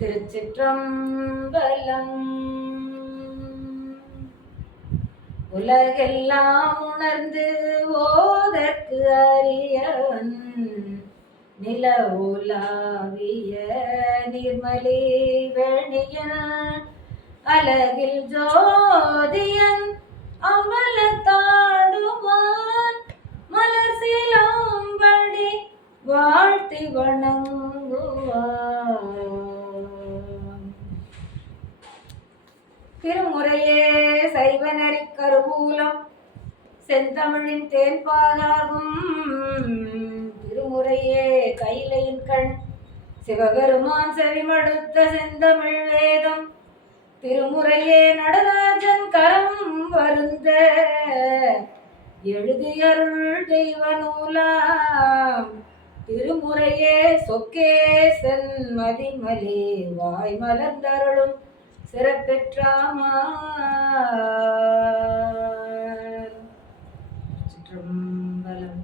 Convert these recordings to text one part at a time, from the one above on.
திருச்சிற்றம்பலம். உலகெல்லாம் உணர்ந்து ஓதற்கு அறியவன் நில உலாவிய நிர்மலி வேணியன் அழகில் ஜோதியன் அமலத்தாடுவான் மலர் சிலம்படி வாழ்த்தி வணங்குவான். திருமுறையே சைவநெறி கருவூலம் செந்தமிழின் தேன்பாலாகும். திருமுறையே கைலையின் கண் சிவபெருமான் செவிமடுத்த செந்தமிழ் வேதம். திருமுறையே நடராஜன் கரம் வருந்த எழுதியருள் தெய்வ நூலாம். திருமுறையே சொக்கேசன் மதிமலே வாய் மலர்ந்தருளும் சிறப்பெற்றாமார். சிற்றம்பலம்.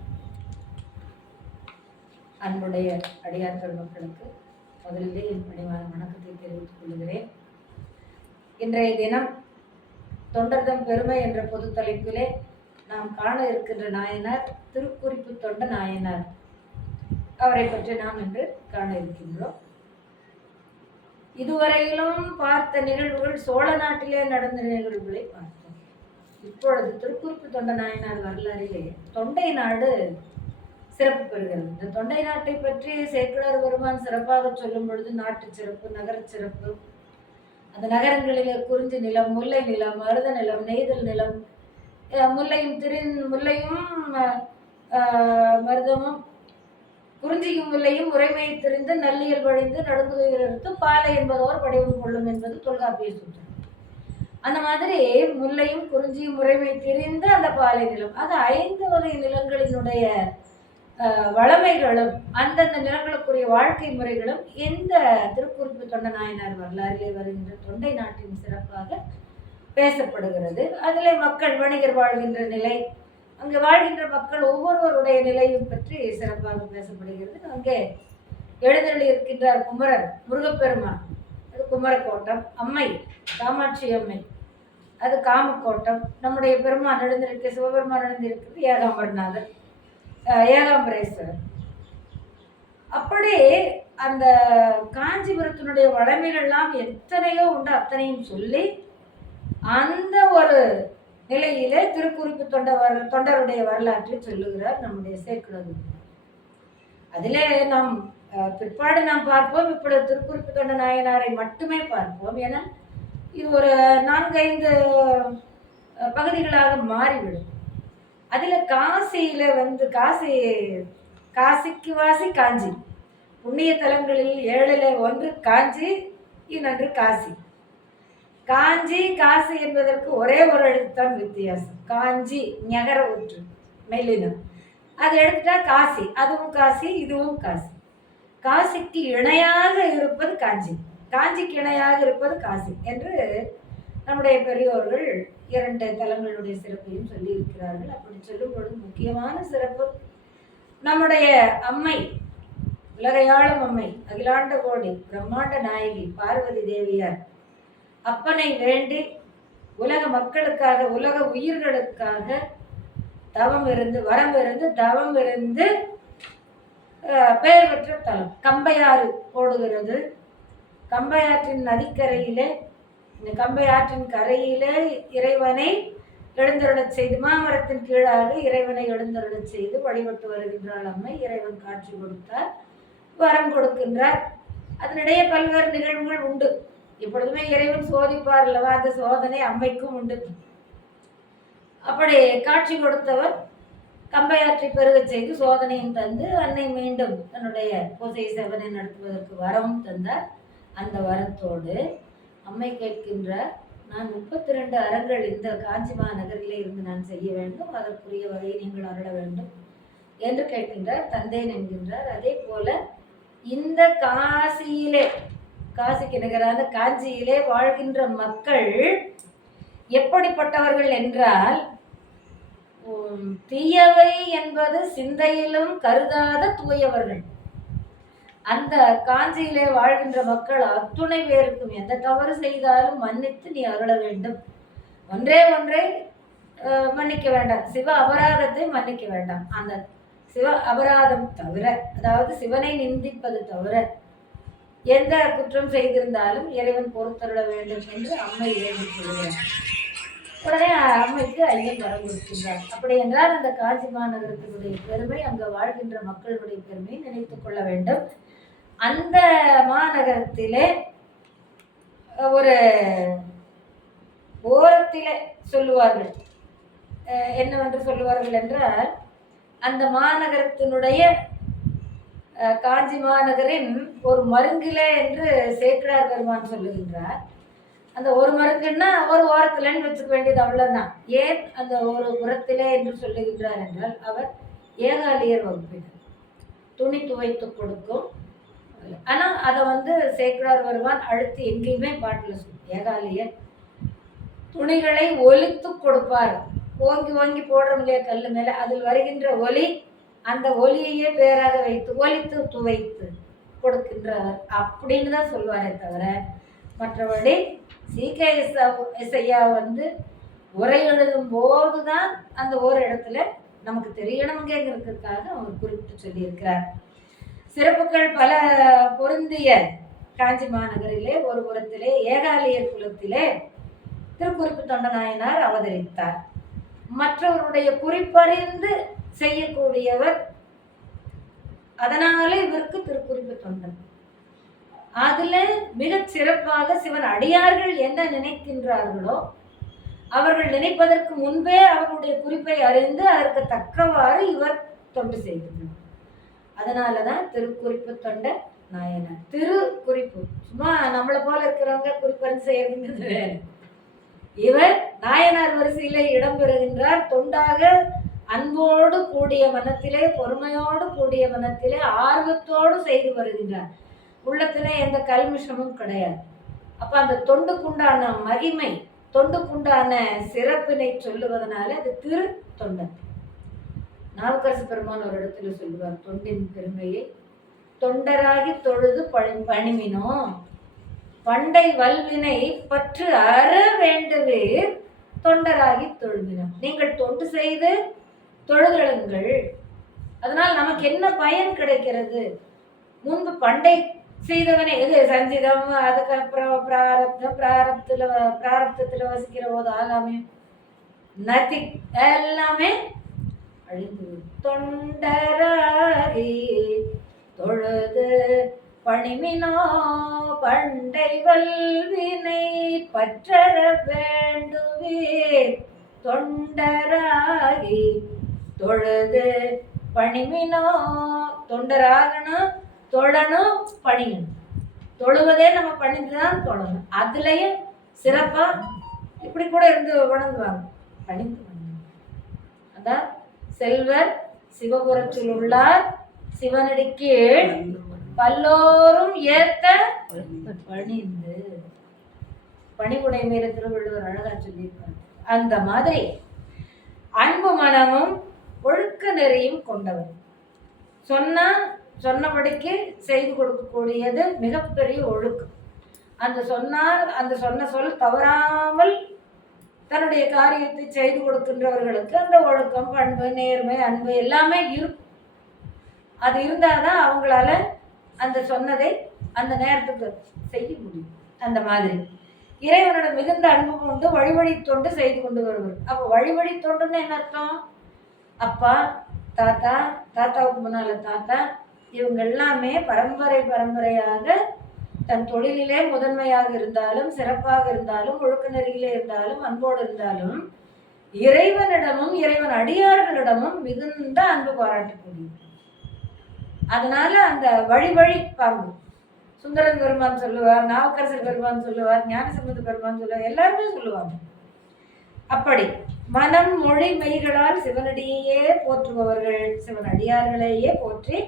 அன்புடைய அடியார்கள் மக்களுக்கு முதலிலே என் பணிவான வணக்கத்தை தெரிவித்துக் கொள்கிறேன். இன்றைய தினம் தொண்டர்தம் பெருமை என்ற பொது தலைப்பிலே நாம் காண இருக்கின்ற நாயனார் திருக்குறிப்பு தொண்ட நாயனார். அவரை பற்றி நாம் இன்று காண இருக்கின்றோம். இதுவரையிலும் பார்த்த நிகழ்வுகள் சோழ நாட்டிலே நடந்த நிகழ்வுகளை பார்த்தோம். இப்பொழுது திருக்குறிப்பு தொண்ட நாயனார் வரலாறிலே தொண்டை நாடு சிறப்பு பெறுகிறது. இந்த தொண்டை நாட்டை பற்றி சேக்கிழார் பெருமான் சிறப்பாக சொல்லும் பொழுது நாட்டு சிறப்பு, நகர சிறப்பு, அந்த நகரங்களிலே குறிஞ்சி நிலம், முல்லை நிலம், மருத நிலம், நெய்தல் நிலம், முல்லையும் மருதமும் குறிஞ்சியும் முல்லையும் உரைமையை தெரிந்து நல்லியல் வழிந்து நடுங்குதையிலிருந்து பாலை என்பதோர் வடிவம் கொள்ளும் என்பது தொல்காப்பிய சூத்திரம். அந்த மாதிரி முல்லையும் குறிஞ்சியும் உரைமை தெரிந்த அந்த பாலை நிலம், அது 5 வகை நிலங்களினுடைய வளமைகளும் அந்தந்த நிலங்களுக்குரிய வாழ்க்கை முறைகளும் இந்த திருக்குறிப்பு தொண்ட நாயனார் வரலாறிலே வருகின்ற தொண்டை நாட்டின் சிறப்பாக பேசப்படுகிறது. அதிலே மக்கள் வணிகர் வாழ்கின்ற நிலை, அங்கே வாழ்கின்ற மக்கள் ஒவ்வொருவருடைய நிலையும் பற்றி சிறப்பாக பேசப்படுகிறது. அங்கே எழுந்தருளி இருக்கின்றார் குமரன் முருகப்பெருமான், அது குமரக்கோட்டம். அம்மை காமாட்சி அம்மை, அது காமக்கோட்டம். நம்முடைய பெருமான் எழுந்திருக்க சிவபெருமான் எழுந்திருக்கிறது ஏகாம்பரநாதர், ஏகாம்பரேஸ்வரர். அப்படி அந்த காஞ்சிபுரத்தினுடைய வளமைகள்லாம் எத்தனையோ உண்டு. அத்தனையும் சொல்லி அந்த ஒரு நிலையிலே திருக்குறிப்பு தொண்டருடைய வரலாற்றை சொல்லுகிறார் நம்முடைய சேக்கிழார். அதிலே நாம் பிற்பாடு நாம் பார்ப்போம். இப்பொழுது திருக்குறிப்பு தொண்ட நாயனாரை மட்டுமே பார்ப்போம். ஏன்னா இது ஒரு 4-5 பகுதிகளாக மாறிவிடும். அதில் காசியில் காசிக்கு வாசி காஞ்சி, புண்ணிய தலங்களில் 7ல் 1 காஞ்சி, இன்னொன்று காசி. காஞ்சி காசி என்பதற்கு ஒரே ஒரு எழுத்தான் வித்தியாசம். காஞ்சி ஞகர ஒற்று மெல்லினம், அது எடுத்துட்டா காசி, அதுவும் காசி, இதுவும் காசி. காசிக்கு இணையாக இருப்பது காஞ்சி, காஞ்சிக்கு இணையாக இருப்பது காசி என்று நம்முடைய பெரியோர்கள் 2 தலங்களுடைய சிறப்பையும் சொல்லி இருக்கிறார்கள். அப்படி சொல்லும் பொழுது முக்கியமான சிறப்பு நம்முடைய அம்மை, உலகையாளும் அம்மை, அகிலாண்ட கோடி பிரம்மாண்ட நாயகி பார்வதி தேவியார் அப்பனை வேண்டி உலக மக்களுக்காக, உலக உயிர்களுக்காக தவம் இருந்து, வரம் இருந்து, தவம் இருந்து பெயர் பெற்ற தலம். கம்பையாறு ஓடுகிறது. கம்பையாற்றின் நதிக்கரையிலே, இந்த கம்பையாற்றின் கரையிலே இறைவனை எழுந்தருளச் செய்து, மாமரத்தின் கீழாக இறைவனை எழுந்தருளச் செய்து வழிபட்டு வருகின்றாள் அம்மை. இறைவன் காட்சி கொடுத்தார், வரம் கொடுக்கின்றார். அதனிடையே பல்வேறு நிகழ்வுகள் உண்டு. இப்பொழுதுமே இறைவன் சோதிப்பார் அல்லவா, அந்த சோதனை அம்மைக்கும் உண்டு. அப்படி காட்சி கொடுத்தவர் கம்பையாற்றை பெருக செய்து சோதனையும் தந்து அன்னை மீண்டும் தன்னுடைய பூசை சேவனை நடத்துவதற்கு வரவும் தந்தார். அந்த வரத்தோடு அம்மை கேட்கின்றார், நான் 32 அறங்கள் இந்த காஞ்சி மாநகரிலே இருந்து நான் செய்ய வேண்டும், அதற்குரிய வகையை நீங்கள் அருள வேண்டும் என்று கேட்கின்றார். தந்தேன் என்கின்றார். அதே போல இந்த காசியிலே, காசிக்கு நிகரான காஞ்சியிலே வாழ்கின்ற மக்கள் எப்படிப்பட்டவர்கள் என்றால், தீயவை என்பது சிந்தையிலும் கருதாத தூயவர்கள். அந்த காஞ்சியிலே வாழ்கின்ற மக்கள் அத்துணை பேருக்கும் எந்த தவறு செய்தாலும் மன்னித்து நீ அருள வேண்டும். ஒன்றே ஒன்றை மன்னிக்க வேண்டாம், சிவ அபராதத்தை மன்னிக்க வேண்டாம். அந்த சிவ அபராதம் தவிர, அதாவது சிவனை நிந்திப்பது தவிர எந்த குற்றம் செய்திருந்தாலும் இறைவன் பொறுத்தருள வேண்டும் என்று அம்மை வேண்டிக் கொள்கிறார். உடனே அம்மைக்கு ஐயன் வரம் கொடுக்கின்றார். அப்படி என்றால் அந்த காஞ்சி மாநகரத்தினுடைய பெருமை, அங்கு வாழ்கின்ற மக்களுடைய பெருமையை நினைத்துக் கொள்ள வேண்டும். அந்த மாநகரத்திலே ஒரு ஓரத்திலே சொல்லுவார்கள், என்னவென்று சொல்லுவார்கள் என்றால், அந்த மாநகரத்தினுடைய காஞ்சி மாநகரின் ஒரு மருங்கிலே என்று சேக்கிழார் பெருமான் சொல்லுகின்றார். அந்த ஒரு மருங்குன்னா ஒரு ஓரத்திலேன்னு வச்சுக்க வேண்டியது, அவ்வளவுதான். ஏன் அந்த ஒரு புறத்திலே என்று சொல்லுகின்றார் என்றால், அவர் ஏகாலியர் வகுப்பினர், துணி துவைத்து கொடுக்கும். ஆனால் அதை சேக்கிழார் பெருமான் அழுத்தி எங்கேயுமே பாட்டில் சொல்லு, ஏகாலியர் துணிகளை ஒலித்து கொடுப்பார். ஓங்கி ஓங்கி போடுறோம் இல்லையா கல்லு மேலே, அதில் வருகின்ற ஒலி, அந்த ஒலியையே பேராக வைத்து ஒலித்து துவைத்து கொடுக்கின்றவர் அப்படின்னு தான் சொல்வாரே தவிர, மற்றபடி சீகே ஐயா உரை எழுதும் போது தான் அந்த ஒரு இடத்துல நமக்கு தெரியணுங்கிறதுக்காக அவர் குறிப்பிட்டு சொல்லியிருக்கிறார். சிறப்புகள் பல பொருந்திய காஞ்சி மாநகரிலே ஒரு புறத்திலே ஏகாலியர் குலத்திலே திருக்குறிப்பு தொண்டநாயனார் அவதரித்தார். மற்றவருடைய குறிப்பறிந்து செய்யக்கூடியவர், அதனாலே இவருக்கு திருக்குறிப்பு தொண்டன். அதுல மிகச் சிறப்பாக சிவன் அடியார்கள் என்ன நினைக்கின்றார்களோ அவர்கள் நினைப்பதற்கு முன்பே அவர்களுடைய குறிப்பை அறிந்து அதற்கு தக்கவாறு இவர் தொண்டு செய்கின்றார். அதனாலதான் திருக்குறிப்பு தொண்ட நாயனார். திரு குறிப்பு சும்மா நம்மளை போல இருக்கிறவங்க குறிப்பறிந்து செய்யறதுங்கிறது வேறு. இவர் நாயனார் வரிசையிலே இடம்பெறுகின்றார். தொண்டாக அன்போடு கூடிய மனத்திலே, பொறுமையோடு கூடிய மனத்திலே, ஆர்வத்தோடு செய்து வருகின்றார். உள்ளத்திலே எந்த கல்மிஷமும் கிடையாது. அப்ப அந்த தொண்டுக்குண்டான மகிமை, தொண்டுக்குண்டான சிறப்பினை சொல்லுவதனால அது திரு தொண்டன். நாவுக்கரசு பெருமான் ஒரு இடத்துல சொல்லுவார் தொண்டின் பெருமையை, தொண்டராகி தொழுது பணிமினோ பண்டை வல்வினை பற்று அற வேண்டுவே தொண்டராகி தொழுமினோ. நீங்கள் தொண்டு செய்து தொழுதழுங்கள், அதனால் நமக்கு என்ன பயன் கிடைக்கிறது? முன்பு பண்டை செய்தவனே எது சஞ்சிதம், அதுக்கப்புறம் பிராரப்தத்துல வசிக்கிற போது ஆகாமே நதி எல்லாமே அழிந்து. தொண்டராகி தொழுது பணிமினோ பண்டை வல்வினை பற்றற வேண்டுவே தொண்டராகி தொழுது பணிமினோ. தொண்டராகணும், தொழணும், பணியணும். தொழுவதே நம்ம பணிந்துதான் தொழணும். அதுலயும் சிறப்பா இப்படி கூட இருந்து வணங்குவாங்க, பணிந்து வணங்குவாங்க. அதான் செல்வர் சிவபுரத்தில் உள்ளார் சிவனடிக்கு பல்லோரும் ஏத்த பணிந்து. பணிவுடை மேல திருவள்ளுவர் அழகா சொல்லியிருப்பார். அந்த மாதிரி அன்பு மனமும் ஒழுக்க நெறியும் கொண்டவர். சொன்னபடிக்கு செய்து கொடுக்கக்கூடியது மிகப்பெரிய ஒழுக்கம். அந்த சொன்ன சொல் தவறாமல் தன்னுடைய காரியத்தை செய்து கொடுக்கின்றவர்களுக்கு அந்த ஒழுக்கம், பண்பு, நேர்மை, அன்பு எல்லாமே இருக்கும். அது இருந்தாதான் அவங்களால அந்த சொன்னதை அந்த நேரத்துக்கு செய்ய முடியும். அந்த மாதிரி இறைவனோட மிகுந்த அன்பு கொண்டு வழிவழி தொண்டு செய்து கொண்டு வருவர். அப்போ வழிவழி தொண்டுன்னு என்ன அர்த்தம்? அப்பா, தாத்தா, தாத்தாவுக்கு முன்னால தாத்தா, இவங்க எல்லாமே பரம்பரையாக தன் தொழிலிலே முதன்மையாக இருந்தாலும், சிறப்பாக இருந்தாலும், ஒழுக்க நெறியிலே இருந்தாலும், அன்போடு இருந்தாலும், இறைவனிடமும் இறைவன் அடியார்களிடமும் மிகுந்த அன்பு பாராட்டக்கூடியது. அதனால அந்த வழி பாங்கு சுந்தரன் பெருமான் சொல்லுவார், நாவுக்கரசர் பெருமான் சொல்லுவார், ஞானசம்பந்த பெருமான் சொல்லுவார், எல்லாருமே சொல்லுவாங்க. அப்படி மனம் மொழி மெய்களால் சிவனடியையே போற்றுபவர்கள் சிவன் அடியார்களையே போற்றி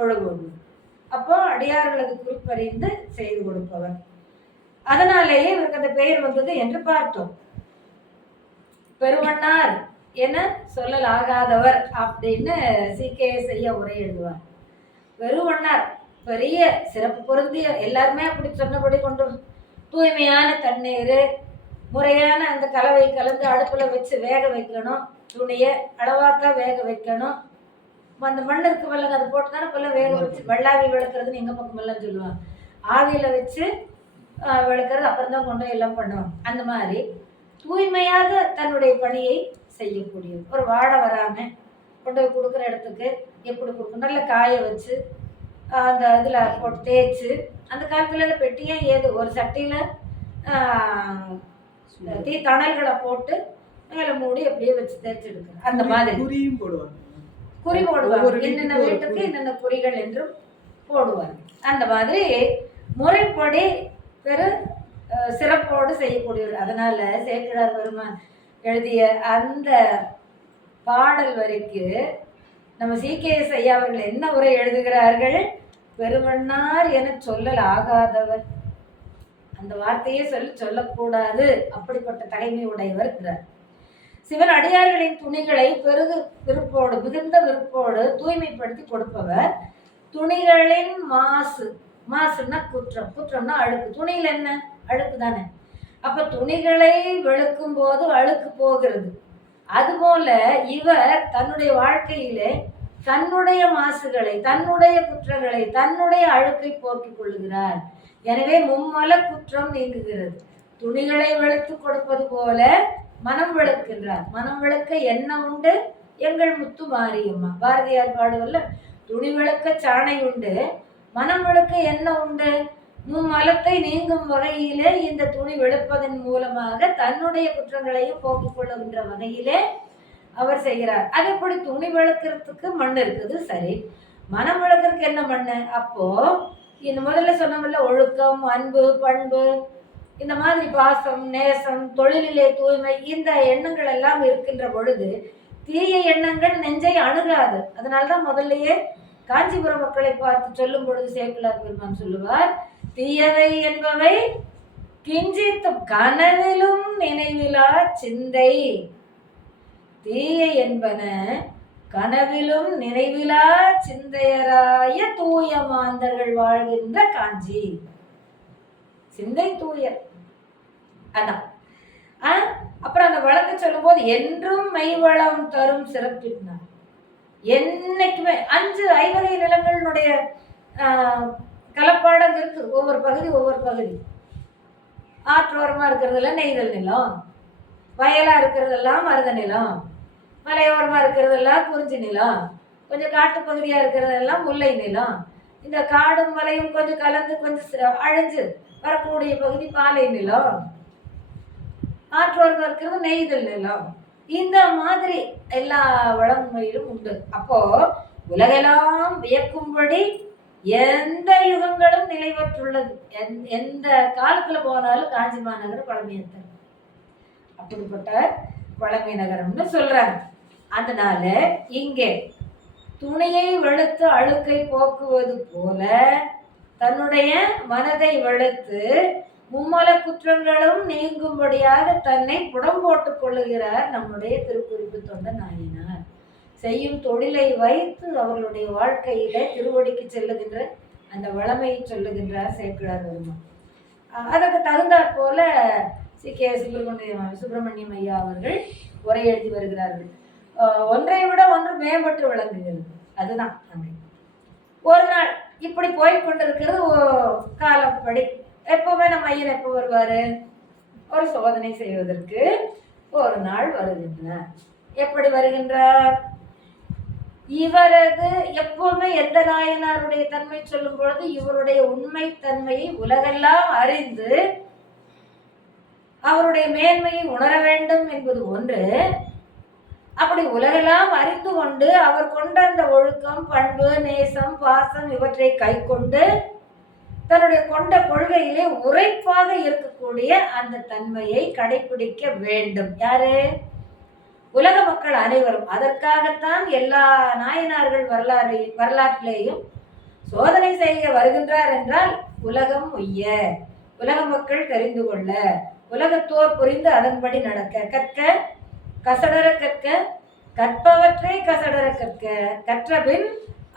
ஒழுகுவது. அப்போ அடியார்களது குறிப்பறிந்து செய்து கொடுப்பவர். அதனாலேயே இவருக்கு அந்த பெயர் வந்தது என்று பார்த்தோம். பெருவண்ணார் என சொல்லலாகாதவர் அப்படின்னு சீகே செய்ய உரை எழுதுவார். பெருவண்ணார் பெரிய சிறப்பு பொருந்திய எல்லாருமே அப்படி சொன்னபடி கொண்டு தூய்மையான தண்ணீர், முறையான அந்த கலவை கலந்து அடுப்பில் வச்சு வேக வைக்கணும். துணியை அளவாக்கா வேக வைக்கணும். அந்த மண் இருக்கு வெள்ளம் அதை போட்டு தானே இப்பெல்லாம் வேக வச்சு வெள்ளாவி விளக்குறதுன்னு எங்கள் பக்கம் எல்லாம் சொல்லுவாங்க. ஆவியில் வச்சு விளக்குறது அப்புறம் தான் கொண்டு எல்லாம் பண்ணுவாங்க. அந்த மாதிரி தூய்மையாக தன்னுடைய பணியை செய்யக்கூடியது. ஒரு வாடை வராமல் கொண்டு போய் கொடுக்குற இடத்துக்கு எப்படி கொடுக்கணும், நல்லா காய வச்சு அந்த இதில் போட்டு தேய்ச்சி, அந்த காலத்தில் பெட்டியே ஏது ஒரு சட்டியில் தீ தணல்களை போட்டு மேலே மூடி அப்படியே வச்சு தேய்ச்சி எடுக்கணும். அந்த மாதிரி குறியும் போடுவாங்க. குறி போடுவாங்க, என்னென்ன வீட்டுக்கு என்னென்ன குறிகள் என்றும் போடுவாங்க. அந்த மாதிரி முறைப்படி பெரு சிறப்போடு செய்யக்கூடியது. அதனால சேக்கிழார் பெருமான் எழுதிய அந்த பாடல் வரைக்கு நம்ம சி.கே.எஸ். ஐயா அவர்கள் என்ன உரை எழுதுகிறார்கள்? பெருமன்னார் என சொல்லல் ஆகாதவர், அந்த வார்த்தையே சொல்லக்கூடாது, அப்படிப்பட்ட தகைமை உடையவர் இருக்கிறார். சிவன் அடியார்களின் துணிகளை பெருகு விருப்போடு மிகுந்த விருப்போடு தூய்மைப்படுத்தி கொடுப்பவர். துணிகளின் மாசுன்னா குற்றம்னா அழுக்கு. துணியில் என்ன அழுக்கு தானே. அப்ப துணிகளை வெளுக்கும் போது அழுக்கு போகிறது. அதுபோல இவர் தன்னுடைய வாழ்க்கையிலே தன்னுடைய மாசுகளை, தன்னுடைய குற்றங்களை, தன்னுடைய அழுக்கை போக்கிக் கொள்ளுகிறார். எனவே மும்மல குற்றம் நீங்குகிறது. துணிகளை வெளுத்து கொடுப்பது போல மனம் வெளுக்கின்றார். மனம் வெளுக்க என்ன உண்டு எங்கள் முத்து மாரியம்மா, பாரதியார் பாடுவல்ல, துணி வெளுக்க சாணை உண்டு, மனம் வெளுக்க என்ன உண்டு? மும்மலத்தை நீங்கும் வகையிலே இந்த துணி வெளுப்பதன் மூலமாக தன்னுடைய குற்றங்களையும் போக்கிக் கொள்ளுகின்ற வகையிலே அவர் செய்கிறார். அது எப்படி? துணி வெளுக்கிறதுக்கு மண் இருக்குது, சரி, மனம் வெளுக்கிறதுக்கு என்ன மண்ணு? அப்போ இந்த முதல்ல சொன்னோம்ல, ஒழுக்கம், அன்பு, பண்பு, இந்த மாதிரி பாசம், நேசம், தொழிலிலே தூய்மை, இந்த எண்ணங்கள் எல்லாம் இருக்கின்ற பொழுது தீய எண்ணங்கள் நெஞ்சை அணுகாது. அதனால்தான் முதல்லயே காஞ்சிபுரம் மக்களை பார்த்து சொல்லும் பொழுது சேக்கிழார் பெருமான் சொல்லுவார், தீயவை என்பவை கிஞ்சித்தும் கனவிலும் நினைவிலா சிந்தை. தீய என்பன கனவிலும் நினைவிலா சிந்தையராய தூய மாந்தர்கள் வாழ்கின்ற காஞ்சி. சிந்தை தூயர். அதான். அப்புறம் அந்த வழக்கு சொல்லும் போது என்றும் மெய்வளம் தரும் சிறப்பினார். என்னைக்குமே 5 ஐவகை நிலங்களுடைய கலப்பாடம் இருக்கு. ஒவ்வொரு பகுதி ஆற்றோரமா இருக்கிறதெல்லாம் நெய்தல் நிலம், வயலா இருக்கிறதெல்லாம் மருத நிலம், மலையோரமா இருக்கிறதெல்லாம் குறிஞ்சி நிலம், கொஞ்சம் காட்டு பகுதியா இருக்கிறதெல்லாம் முல்லை நிலம், இந்த காடும் மலையும் கொஞ்சம் கலந்து கொஞ்சம் அழிஞ்சு வரக்கூடிய பகுதி பாலை நிலம், ஆற்றோரமா இருக்கிறது நெய்தல் நிலம். இந்த மாதிரி எல்லா வளமையிலும் உண்டு. அப்போ உலகெல்லாம் வியக்கும்படி எந்த யுகங்களும் நிலைபெற்றுள்ளது. எந்த காலத்துல போனாலும் காஞ்சி மாநகர் பழமையத்தர், அப்படிப்பட்ட பழமை நகரம்னு சொல்றாங்க. அதனால இங்கே துணியை வெளுத்து அழுக்கை போக்குவது போல தன்னுடைய மனதை வெளுத்து மும்மல குற்றங்களும் நீங்கும்படியாக தன்னை புடம் போட்டுக் கொள்ளுகிறார் நம்முடைய திருக்குறிப்பு தொண்ட நாயனார். செய்யும் தொழிலை வைத்து அவர்களுடைய வாழ்க்கையில திருவடிக்கு செல்லுகின்ற அந்த வளமையை சொல்லுகின்றார் சேக்கிழார் பெருமான். அதற்கு தகுந்தாற் போல சி.கே. சுப்பிரமணியம் ஐயா அவர்கள் உரை எழுதி வருகிறார்கள். ஒன்றை விட ஒன்று மேம்பட்டு விளங்குகிறது. அதுதான் அங்கே ஒரு நாள் இப்படி போய்கொண்டிருக்கிறது. காலப்படி எப்பவுமே நம்ம ஐயன் எப்போ வருவாரு? ஒரு சோதனை செய்வதற்கு ஒரு நாள் வருகின்றார். எப்படி வருகின்றார்? இவரது எப்பவுமே எந்த நாயனாருடைய தன்மை சொல்லும் பொழுது இவருடைய உண்மை தன்மையை உலகெல்லாம் அறிந்து அவருடைய மேன்மையை உணர வேண்டும் என்பது ஒன்று. அப்படி உலகெல்லாம் அறிந்து கொண்டு அவர் கொண்ட அந்த ஒழுக்கம், பண்பு, நேசம், பாசம் இவற்றை கை கொண்டு தன்னுடைய கொண்ட கொள்கையிலே உரைப்பாக இருக்கக்கூடிய அந்த தன்மையை கடைபிடிக்க வேண்டும். யாரு? உலக மக்கள் அனைவரும். அதற்காகத்தான் எல்லா நாயனார்கள் வரலாற்றிலேயும் சோதனை செய்ய வருகின்றார் என்றால் உலகம் உய்ய, உலக மக்கள் தெரிந்து கொள்ள, உலகத்தோர் புரிந்து அதன்படி நடக்க, கற்க கசடர கற்க, கற்பவற்றை கசடர கற்க, கற்றபின்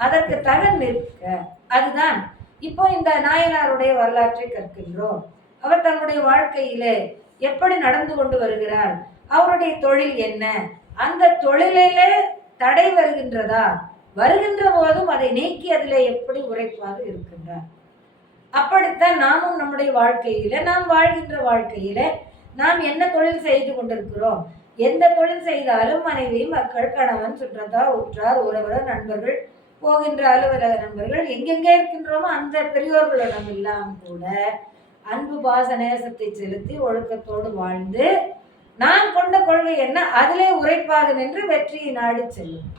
அதற்கு தக நிற்க. அதுதான் இப்போ இந்த நாயனாருடைய வரலாற்றை கற்கின்றோம். அவர் தன்னுடைய வாழ்க்கையிலே எப்படி நடந்து கொண்டு வருகிறார், அவருடைய தொழில் என்ன, அந்த தொழிலிலே தடை வருகின்றதா, வருகின்ற போதும் அதை நீக்கி அதிலே எப்படி உரைப்பாக இருக்கின்றார். அப்படித்தான் நாமும் நம்முடைய வாழ்க்கையில, நாம் வாழ்கின்ற வாழ்க்கையில நாம் என்ன தொழில் செய்து கொண்டிருக்கிறோம். எந்த தொழில் செய்தாலும் மனைவி, மக்கள், கணவன், சுற்றத்தார், உற்றார், உறவினர், நண்பர்கள், போகின்ற அலுவலக நண்பர்கள், எங்கெங்கே இருக்கின்றோமோ அந்த பெரியோர்களிடம் எல்லாம் கூட அன்பு பாச நேசத்தை செலுத்தி ஒழுக்கத்தோடு வாழ்ந்து நாம் கொண்ட கொள்கை என்ன அதிலே உரைப்பாக நின்று வெற்றியை நாடி செல்லும்.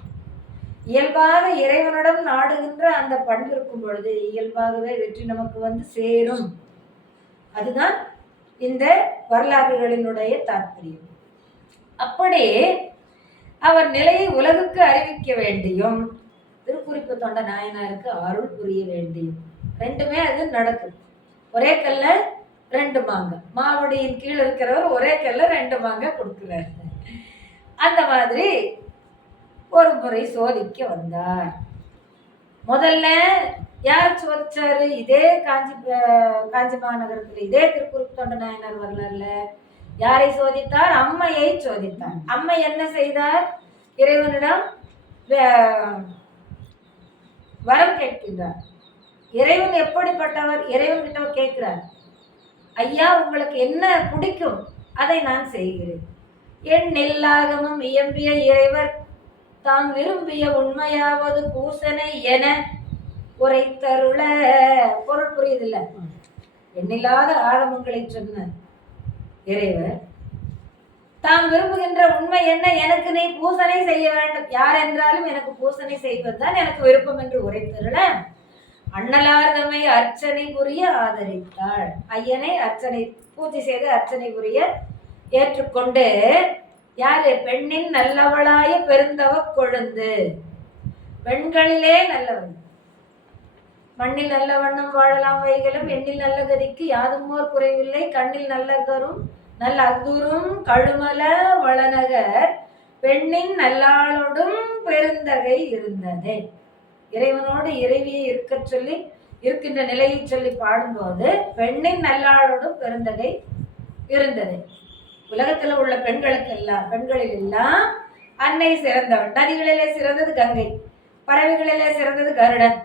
இயல்பாக இறைவனிடம் நாடுகின்ற அந்த பண்பு இருக்கும் பொழுது இயல்பாகவே வெற்றி நமக்கு வந்து சேரும். அதுதான் இந்த வரலாறுகளினுடைய தாற்பயம். அப்படி அவர் நிலையை உலகுக்கு அறிவிக்க வேண்டியும் திருக்குறிப்பு தொண்ட நாயனாருக்கு அருள் புரிய வேண்டியும் ரெண்டுமே அது நடக்குது. ஒரே கல்ல ரெண்டு மாங்க, மாவடியின் கீழ் இருக்கிறவர் ஒரே கல்ல ரெண்டு மாங்க கொடுக்கிறார். அந்த மாதிரி ஒரு முறை சோதிக்க வந்தார். முதல்ல யார் சோதிச்சாரு? இதே காஞ்சி மாநகரத்துல இதே திருக்குறிப்பு தொண்ட நாயனார் வரலாறுல யாரை சோதித்தார்? அம்மையை சோதித்தார். அம்மை என்ன செய்தார்? இறைவனிடம் வரம் கேட்கின்றார். இறைவன் எப்படிப்பட்டவர்? இறைவன் கிட்ட கேட்கிறார், ஐயா உங்களுக்கு என்ன பிடிக்கும் அதை நான் செய்கிறேன். என் நெல்லாகமும் இயம்பிய இறைவர் தாம் விரும்பிய உண்மையாவது பூசனை என உரைத்தருள. பொருள் புரியுதில்ல? எண்ணில்லாத ஆகமங்களை சொன்ன இறைவர் தாம் விரும்புகின்ற உண்மை என்ன, எனக்கு நீ பூசனை செய்ய வேண்டும், யார் என்றாலும் எனக்கு பூசனை செய்வதுதான் எனக்கு விருப்பம் என்று உரைத்தருள அண்ணலார்தமை அர்ச்சனை புரிய ஆதரித்தாள். ஐயனை அர்ச்சனை பூஜை செய்து அர்ச்சனை புரிய ஏற்றுக்கொண்டு, யாரு? பெண்ணின் நல்லவளாய பெருந்தவ கொழுந்து, பெண்களிலே நல்லவன். மண்ணில் நல்ல வண்ணம் வாழலாம் வைகளும் எண்ணில் நல்ல கதிக்கு யாதுமோர் குறைவில்லை, கண்ணில் நல்ல கரும் நல்ல அகுரும் கழுமல வளநகர் பெண்ணின் நல்லாளோடும் பெருந்தகை இருந்ததே. இறைவனோடு இறைவியை இருக்க சொல்லி இருக்கின்ற நிலையை சொல்லி பாடும்போது பெண்ணின் நல்லாளோடும் பெருந்தகை இருந்தது. உலகத்துல உள்ள பெண்களில் எல்லாம் அன்னை சிறந்தவள். நதிகளிலே சிறந்தது கங்கை, பறவைகளிலே சிறந்தது கருடன்,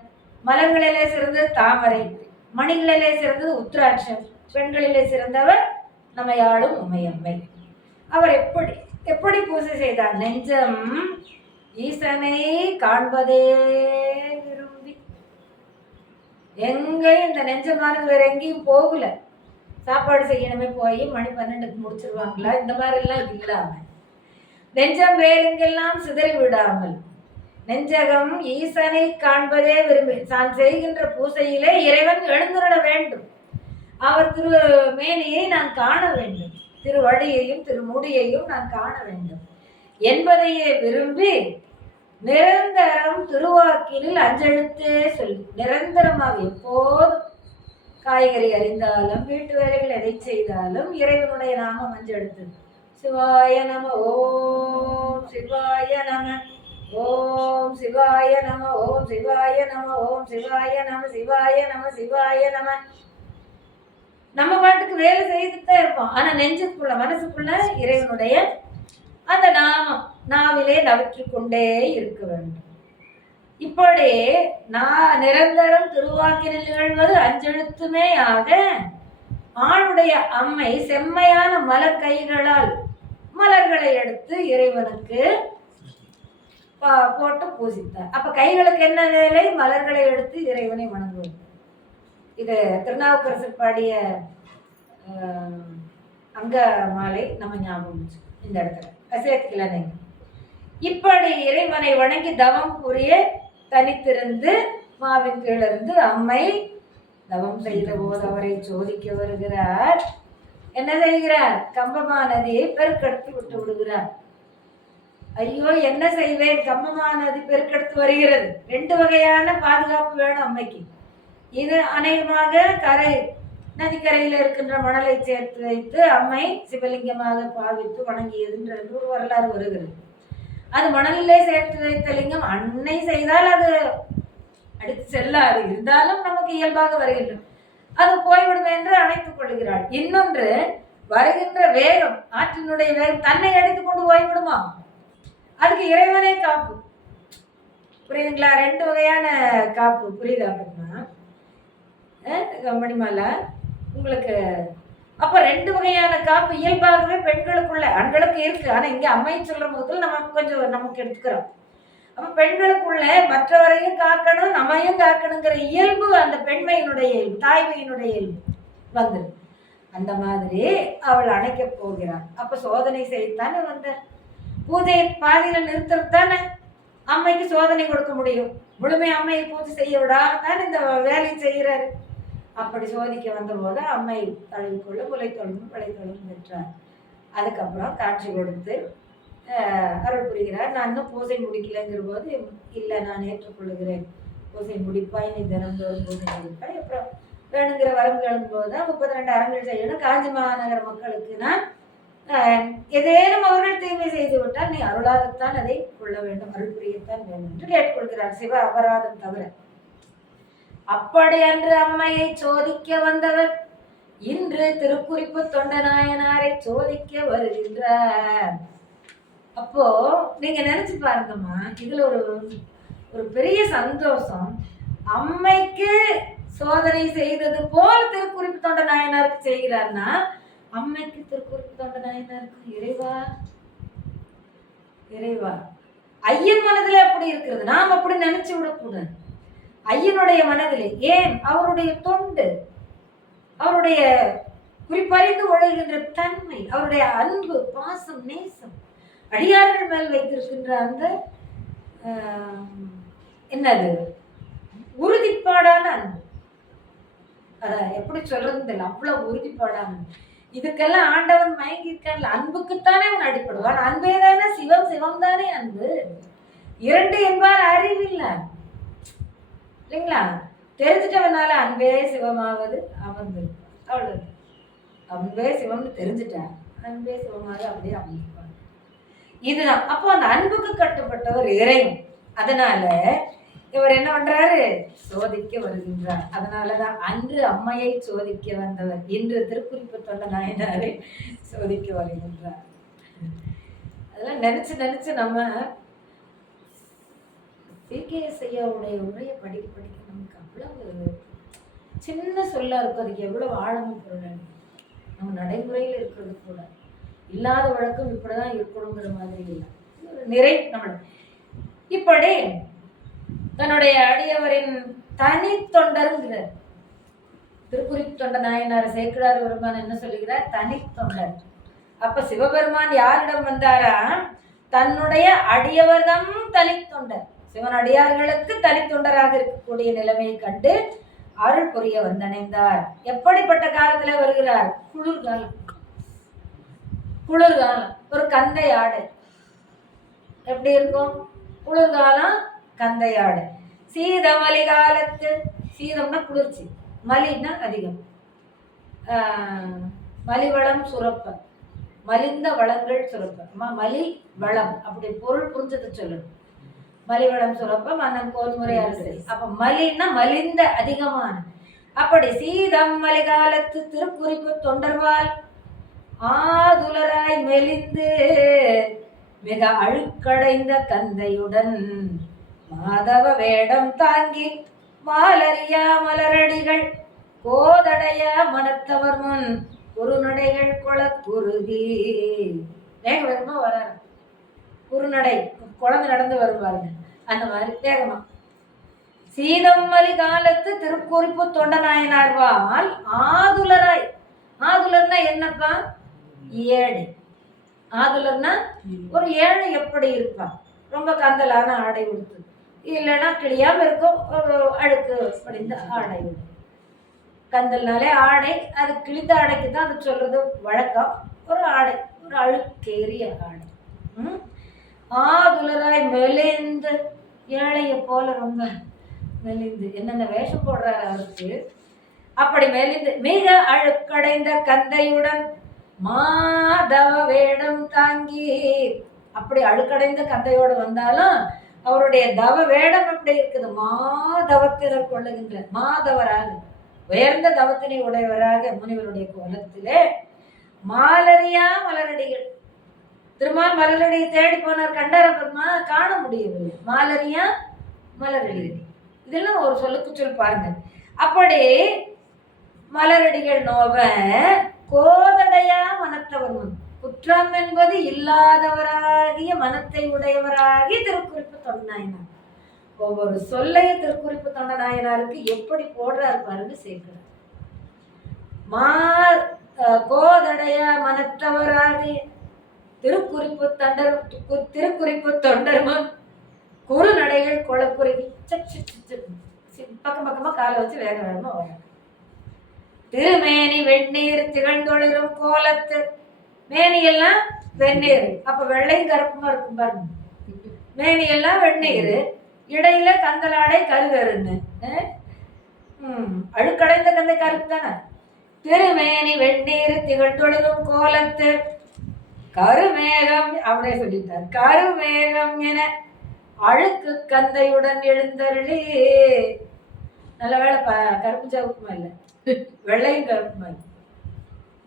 மலர்களிலே சிறந்தது தாமரை, மணிகளிலே சிறந்தது உத்ராட்சம், பெண்களிலே சிறந்தவர் நம்மையாளும் உமையம்மை. அவர் எப்படி எப்படி பூஜை செய்தார்? நெஞ்சம் ஈசனை காண்பதே விரும்பி. எங்கேயும் இந்த நெஞ்சமானது வேற எங்கேயும் போகல. சாப்பாடு செய்யணுமே போய் மணி 12க்கு முடிச்சிருவாங்களா, இந்த மாதிரி எல்லாம் இல்லாம நெஞ்சம் வேறெங்கெல்லாம் சிதறி விடாமல் நெஞ்சகம் ஈசனை காண்பதே விரும்பி தான் செய்கின்ற பூசையிலே இறைவன் எழுந்துருள வேண்டும். அவர் திருமேனியை நான் காண வேண்டும், திருவடியையும் திருமுடியையும் நான் காண வேண்டும் என்பதையே விரும்பி நிரந்தரம் திருவாக்கினில் அஞ்செழுத்தே சொல்லி நிரந்தரமாக எப்போதும் காய்கறி அறிந்தாலும் வீட்டு வேலைகள் எதை செய்தாலும் இறைவனுடைய நாமம் அஞ்செழுத்து. சிவாய நம ஓம் சிவாய நம ஓம் சிவாய நம ஓம் சிவாய நம ஓம் சிவாய நம சிவாய நம சிவாய நம. நம்ம பாட்டுக்கு வேலை செய்துதான் இருப்போம், ஆனா நெஞ்சுக்குள்ள மனசுக்குள்ள இறைவனுடைய அந்த நாமம் நாவிலே நவற்றி கொண்டே இருக்க வேண்டும். இப்படி நான் நிரந்தரம் திருவாக்கினில் நிகழ்வது அஞ்செழுத்துமே ஆக ஆளுடைய அம்மை செம்மையான மலர் கைகளால் மலர்களை எடுத்து இறைவனுக்கு போட்டு பூசித்தார். அப்ப கைகளுக்கு என்ன வேலை? மலர்களை எடுத்து இறைவனை வணங்குவது. இது திருநாவுக்கரசர் பாடிய அங்க மாலை நம்ம ஞாபகம் இந்த இடத்துல சேர்த்துக்கலாம். நீங்க இப்படி இறைவனை வணங்கி தவம் புரிய தனித்திருந்து மாவின் கீழிருந்து அம்மை தவம் செய்த போது அவரை சோதிக்க வருகிறார். என்ன செய்கிறார்? கம்பமா நதியை பெருக்கெடுத்து விட்டு விடுகிறார். ஐயோ என்ன செய்வேன், கம்பமா நதி பெருக்கெடுத்து வருகிறது. 2 வகையான பாதுகாப்பு வேணும் அம்மைக்கு. இது அநேகமாக நதிக்கரையில் இருக்கின்ற மணலை சேர்த்து வைத்து அம்மை சிவலிங்கமாக பாவித்து வணங்கியது என்று ஒரு வரலாறு வருகிறது. அது மணலிலே சேர்த்து வைத்த லிங்கம் அன்னை செய்தால் அது அடித்து செல்லாது, இருந்தாலும் நமக்கு இயல்பாக வருகின்றது. அது போய்விடும் என்று அணைத்துக் கொள்கிறாள். இன்னொன்று, வருகின்ற வேகம், ஆற்றினுடைய வேகம் தன்னை அடித்துக் கொண்டு போய்விடுமா? அதுக்கு இறைவனே காப்பு. புரியுதுங்களா? ரெண்டு வகையான காப்பு. புரியுதா மணிமாலா உங்களுக்கு? அப்ப ரெண்டு வகையான காப்பு இயல்பாகவே பெண்களுக்குள்ள, ஆண்களுக்கு இருக்கு. ஆனா இங்க அம்மையை சொல்ற போது நமக்கு கொஞ்சம் நமக்கு எடுத்துக்கிறோம். அப்ப பெண்களுக்குள்ள மற்றவரையும் காக்கணும், நம்மையும் காக்கணுங்கிற இயல்பு அந்த பெண்மையினுடைய இயல்பு, தாய்மையினுடைய இயல்பு வந்து அந்த மாதிரி அவள் அணைக்க போகிறாள். அப்ப சோதனை செய்தானே வந்த பூஜையை பாதியில நிறுத்தத்தானே அம்மைக்கு சோதனை கொடுக்க முடியும். முழுமை அம்மையை பூஜை செய்ய விடாமத்தான் இந்த வேலையை செய்கிறாரு. அப்படி சோதிக்க வந்தபோது அம்மை தழுவிக்கொள்ள முளைத்தொழும் பழைத்தொழும் பெற்றார். அதுக்கப்புறம் காட்சி கொடுத்து அருள் புரிகிறார். நான் இன்னும் பூஜை முடிக்கலைங்கிற போது, இல்லை நான் ஏற்றுக்கொள்ளுகிறேன், பூஜை முடிப்பாய், நீ தினந்தோறும் பூஜை முடிப்பாய், அப்புறம் வேணுங்கிற வரம் கேளும்போது தான் 32 அரங்கள் செய்யணும். காஞ்சி மாநகர மக்களுக்கு நான் ஏதேனும் அவர்கள் தீமை செய்து விட்டால் நீ அருளாகத்தான் அதை கொள்ள வேண்டும், அருள் புரியத்தான் வேண்டும் என்று கேட்டுக்கொள்கிறார். சிவ அபராதம் தவிர. அப்படி அன்று அம்மையை சோதிக்க வந்தவர் இன்று திருக்குறிப்பு தொண்டநாயனாரை சோதிக்க வருகின்றார். அப்போ நீங்க நினைச்சு பாருங்கம்மா, இதுல ஒரு பெரிய சந்தோஷம். அம்மைக்கு சோதனை செய்தது போல் திருக்குறிப்பு தொண்ட நாயனாருக்கு செய்கிறார்னா, அம்மைக்கு திருக்குறிப்பு தொண்ட நாயனாருக்கு இறைவா இறைவா ஐயன் மனதில் அப்படி இருக்கிறது. நாம் அப்படி நினைச்சு விடக்கூடாது. ஐயனுடைய மனதிலே, ஏன் அவருடைய தொண்டு, அவருடைய குறிப்பறிந்து ஒழுகின்ற தன்மை, அவருடைய அன்பு, பாசம், நேசம், அடியார்கள் மேல் வைத்திருக்கின்ற அந்த என்னது உறுதிப்பாடான அன்பு. அத எப்படி சொல்றதுன்னு தெரியல, அவ்வளவு உறுதிப்பாடான. இதுக்கெல்லாம் ஆண்டவன் மயங்கி இருக்கான்ல, அன்புக்குத்தானே அவன் அடிப்படுவான். அன்பே தானே சிவம், சிவம் தானே அன்பு. இரண்டு என்பார் அறிவில்லை இல்லைங்களா? தெரிஞ்சிட்டவனால அன்பே சிவமாவது அமர்ந்து, அவ்வளவு. அன்பே சிவம்னு தெரிஞ்சுட்டா அன்பே சிவமாக அப்படியே அமர்ந்துப்பாங்க. இதுதான். அப்போ அந்த அன்புக்கு கட்டுப்பட்டவர் இறைவன். அதனால இவர் என்ன பண்றாரு? சோதிக்க வருகின்றார். அதனாலதான் அன்று அம்மையை சோதிக்க வந்தவர் இன்று திருக்குறிப்பு தொண்ட நாயனாரை சோதிக்க வருகின்றார். அதெல்லாம் நினைச்சு நினைச்சு நம்ம CKS ஐயாவுடைய உரையை படிக்க படிக்க நமக்கு அவ்வளவு சின்ன சொல்லா இருக்கும். அதுக்கு எவ்வளவு ஆழமும் பொருள் நம்ம நடைமுறையில் இருக்கிறது கூட இல்லாத வழக்கம் இப்படிதான் இருக்கணுங்கிற மாதிரி இல்லை. ஒரு நிறை நம்ம இப்படி தன்னுடைய அடியவரின் தனி தொண்டருங்கிறார். திருக்குறிப்பு தொண்ட நாயனார் சேக்கிழார் பெருமான் என்ன சொல்லுகிறார்? தனி தொண்டர். அப்ப சிவபெருமான் யாரிடம் வந்தாரா? தன்னுடைய அடியவர்தம் தனி தொண்டர், சிவன் அடியார்களுக்கு தனி தொண்டராக இருக்கக்கூடிய நிலைமையை கண்டு அருள் புரிய வந்தணைந்தார். எப்படிப்பட்ட காலத்துல வருகிறார்? குளிர்காலம். குளிர்காலம். ஒரு கந்தை ஆடை எப்படி இருக்கும்? குளிர்காலம் கந்தை ஆடை. சீதமலி காலத்து, சீதம்னா குளிர்ச்சி, மலின்னா அதிகம், மலிவளம் சுரப்ப, மலிந்த வளங்கள் சுரப்ப, மலி வளம் அப்படி பொருள் புரிஞ்சது சொல்லணும். மலிவளம் சுரப்ப மன்னன் கோன்முறை அரசு. அப்ப மலின்னா மலிந்த அதிகமான. அப்படி சீதம் மலிகாலத்து திருக்குறிப்பு தொண்டர்வால் ஆதுலராய் மெலிந்து மிக அழுக்கடைந்த கந்தையுடன் மாதவ வேடம் தாங்கி மாலரியா மலரடிகள் கோதடைய மனத்தவர் முன் குறுநடைகள் கொள குறுகி. வேக வேகமா வராரு குறுநடை, குழந்தை நடந்து வருவாருங்க, அந்த மாதிரி வேகமா. சீதம்மலி காலத்து திருக்குறிப்பு தொண்ட நாயனார்வால் ஆதுலராய். ஆதுலர்னா என்னப்பா? ஏழை. ஆதுலர்னா ஒரு ஏழை எப்படி இருப்பான்? ரொம்ப கந்தலான ஆடை உடுத்து, இல்லைன்னா கிளியாம இருக்கும், ஒரு அழுக்கு படிந்த ஆடை உடுத்து. கந்தல்னாலே ஆடை, அது கிழிந்த ஆடைக்கு தான் அது சொல்றது வழக்கம். ஒரு ஆடை, ஒரு அழுக்கேறிய ஆடை. ஆதுலராய் மெலிந்து, ஏழைய போல ரொம்ப மெலிந்து. என்னென்ன வேஷம் போடுறாரு அவருக்கு. அப்படி மெலிந்து மிக அழுக்கடைந்த கந்தையுடன் மாதவ வேடம் தாங்கி. அப்படி அழுக்கடைந்த கந்தையோடு வந்தாலும் அவருடைய தவ வேடம் எப்படி இருக்குது? மாதவத்தினர் கொள்ளுகின்ற மாதவராக உயர்ந்த தவத்தினை உடையவராக முனிவருடைய கோலத்திலே மாலரியா மலரடிகள். திருமால் மலரடியை தேடி போனார், கண்டார பெருமா காண முடியவில்லை. மாலரியா மலரடிகள், இதெல்லாம் ஒரு சொல்லுக்கு சொல் பாருங்க. அப்படி மலரடிகள் நோவ கோதடையா மனத்தவர் முன் குற்றம் என்பது இல்லாதவராகிய மனத்தை உடையவராகிய திருக்குறிப்பு தொண்டநாயனார். ஒவ்வொரு சொல்லையும் திருக்குறிப்பு தொண்டநாயனாருக்கு எப்படி போடுறாரு பாருங்க சேர்க்கிறார். கோதடையா மனத்தவராகிய திருக்குறிப்பு தொண்டர் முன் குறுநடைகள் கொலக்குருவி பக்கம் பக்கமா காலை வச்சு வேக வேகமா வர. திருமேனி வெந்நீர் திகழ்ந்தொழிரும் கோலத்து, மேனி எல்லாம் வெந்நீர், அப்ப வெள்ளையும் கருப்புமா இருக்கும் பாருங்க. மேனி எல்லாம் வெந்நீர், இடையில கந்தலாடை கருகருன்னு, அழுக்கடைந்த கந்தை கருப்பு தானே. திருமேனி வெந்நீர் திகழ்ந்தொழிரும் கோலத்து கருமேகம், அப்படியே சொல்லிட்டார். கருமேகம் என அழுக்கு கந்தையுடன் எழுந்தருளி. நல்ல வேலை கருப்பு சவுக்குமா இல்லை, வெள்ளையும் கருப்புமா இல்லை.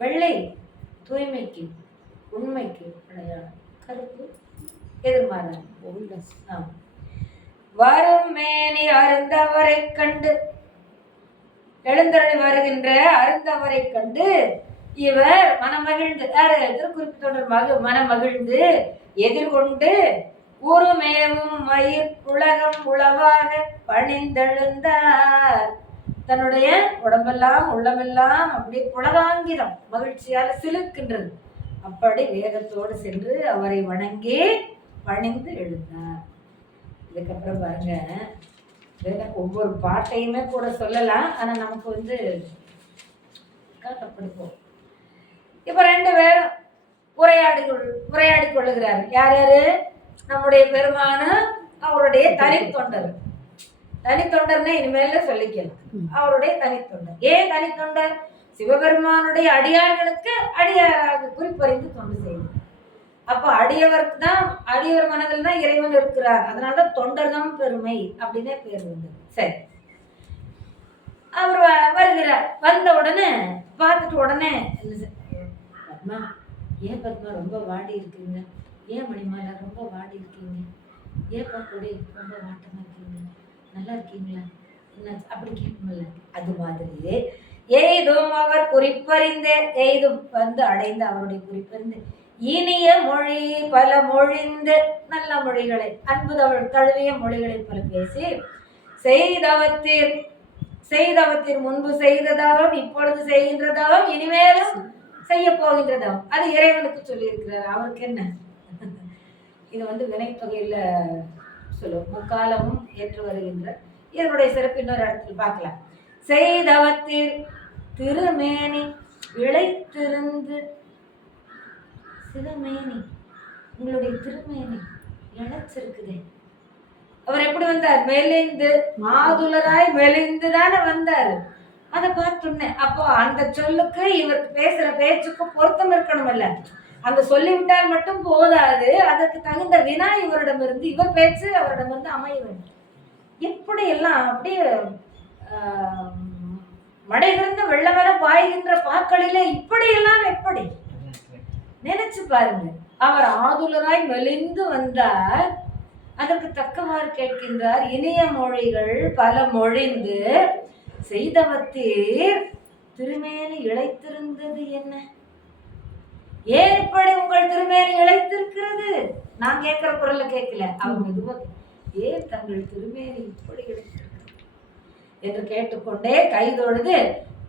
வெள்ளை தூய்மைக்கு உண்மைக்கு அடையாளம், கருப்பு எதிர்மாறான. வரும் மேனி அருந்தவரை கண்டு, எழுந்தருளி வருகின்ற அருந்தவரை கண்டு இவர் மனமகிழ்ந்து, திருக்குறிப்பு தொடர் மனமகிழ்ந்து எதிர்கொண்டு உருமேவும் மயிர் உலகம் உளவாக பணிந்தெழுந்தார். தன்னுடைய உடம்பெல்லாம் உள்ளமெல்லாம் அப்படி புலகாங்கிதம் மகிழ்ச்சியால் சிலுக்கின்றது. அப்படி வேகத்தோடு சென்று அவரை வணங்கி பணிந்து எழுந்தார். இதுக்கப்புறம் பாருங்க, ஒவ்வொரு பாட்டையுமே கூட சொல்லலாம், ஆனா நமக்கு காட்டப்படுவோம். இப்ப ரெண்டு பேரும் உரையாடி கொள்ளுகிறார். யார் யாரு? நம்முடைய பெருமான அவருடைய தனித்தொண்டர். தனித்தொண்டர்னு இனிமேல சொல்லிக்கலாம். அவருடைய தனித்தொண்டர். ஏன் தனித்தொண்டர்? சிவபெருமானுடைய அடியார்களுக்கு அடியாராக குறிப்பறிந்து தொண்டு செய்யும். அப்ப அடியவருக்கு தான், அடியவர் மனதில் தான் இறைவன் இருக்கிறார். அதனாலதான் தொண்டர்தான் பெருமை அப்படின்னே பேர் வந்து. சரி, அவர் வருகிறார். வந்த உடனே பார்த்துட்டு உடனே, பத்மா ஏன் பத்மா ரொம்ப வாடி இருக்கீங்க? ஏன் மணிமாலா ரொம்ப வாடி இருக்கீங்க? ஏன் கொடி ரொம்ப வாட்டமா இருக்கீங்க? நல்லா இருக்கீங்களா? என்ன அப்படி கேட்கும்ல. அது மாதிரி எய்தும் அவர் குறிப்பறிந்தே, எய்தும் வந்து அடைந்து அவருடைய குறிப்பறிந்து இனிய மொழி பல மொழிந்து, நல்ல மொழிகளை அன்பு தழுவிய மொழிகளை பல பேசி செய்தவத்தின் முன்பு செய்ததாகவும் இப்பொழுது செய்கின்றதாகவும் இனிமேலும் செய்ய போகின்றதாகவும் அது இறைவனுக்கு சொல்லி இருக்கிறார். அவருக்கு என்ன? இது வினைத்தொகையில சொல்லுவோம். முக்காலமும் ஏற்று வருகின்ற. இதனுடைய சிறப்பு இன்னொரு இடத்துல பார்க்கலாம். செய்தவத்தில் திருமேனி இழைத்திருந்து, சிவமேனி உங்களுடைய திருமேனி இழைச்சிருக்குதே. அவர் எப்படி வந்தார்? மெலிந்து, மாதுளராய் மெலிந்து தானே வந்தாரு. அதை பார்த்துன்னே அப்போ அந்த சொல்லுக்கு இவருக்கு பேசுற பேச்சுக்கு பொருத்தம் இருக்கணும்ல. அங்க சொல்லிவிட்டால் மட்டும் போதாது, அதற்கு தகுந்த வினா இவரிடமிருந்து, இவர் பேச்சு அவரிடமிருந்து அமைய வேண்டும். எப்படி எல்லாம் அப்படியே மடைகிருந்த வெள்ளமென பாய்கின்ற பாக்களிலே இப்படி எல்லாம் எப்படி நினைச்சு பாருங்க. அவர் ஆதுலராய் மெலிந்து வந்தார், அதற்கு தக்கவாறு கேட்கின்றார். இனிய மொழிகள் பல மொழிந்து செய்தவத்தீர் திருமேனி இழைத்திருந்தது என்ன? ஏன் இப்படி உங்கள் திருமேனி இழைத்திருக்கிறது? நான் கேட்கிற குரல்ல கேட்கல, அவர் மெதுவா ஏன் தங்கள் திருமேனி இப்படி இழைத்திருக்கிறது என்று கேட்டுக்கொண்டே கைதொழுது,